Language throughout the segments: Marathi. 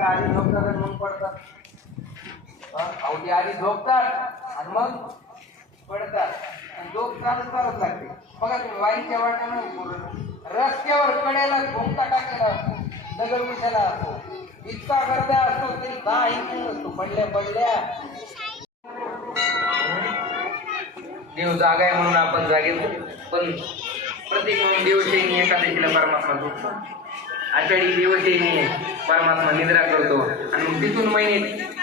का आधी झोपतात आणि मग पडतात? अवधी आधी झोपतात आणि मग पडतात. झोप चालत लागते. बघा तुम्ही वाईच्या वाट्यानं रस्त्यावर कडेला घुमता टाकलेला दगड विषयाला असतो, इतका गर्दा असतो तरी काही नसतो. पडल्या देव जागा आहे म्हणून आपण जागे, पण प्रत्येक दिवशी एकादशीला परमात्मा झोपतो. आषाढी दिवशी परमात्मा निद्रा करतो आणि मग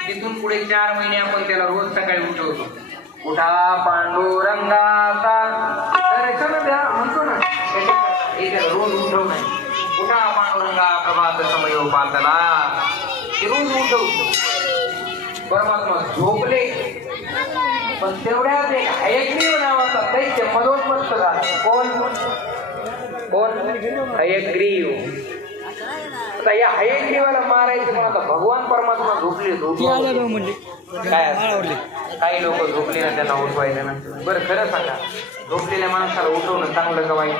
तिथून पुढे 4 महिने आपण त्याला रोज सकाळी उठवतो. उठा पांडुरंगाचा दर्शन द्या म्हणतो ना, त्याला रोज उठव नाही. उठा पांडुरंगा प्रभात समयो पातला, ते रोज उठवतो. परमात्मा झोपले, पण तेवढ्यात एक हयग्रीव नावाचा दैत्य मधोन्मत्त झाला. कोण हयग्रीव. आता या हयग्रीवाला मारायचं पण आता भगवान परमात्मा झोपले. काय काही लोक झोपले ना, त्यांना उठवायचं ना. बरं खरं सांगा, झोपलेल्या माणसाला उठवणं चांगलं का वाईट?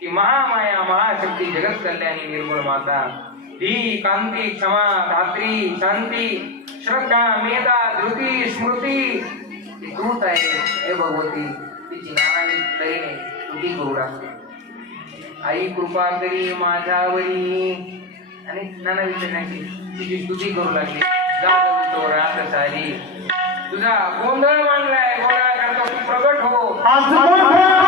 की महामाया महाशक्ती जगत कल्याणी निर्मळ माता, ही कांती क्षमा धात्री शांती श्रद्धा मेधा धृती स्मृती दूत आहे. हे भगवती, तिची नानावी दैने तुझी करू लागते. आई कृपा करी माझ्यावरी, आणि नानावी दैनाची तिची स्तुती करू लागली. जातो रात सारी तुझा गोंधळ मांडलाय, गोंधळ करतो प्रगट हो.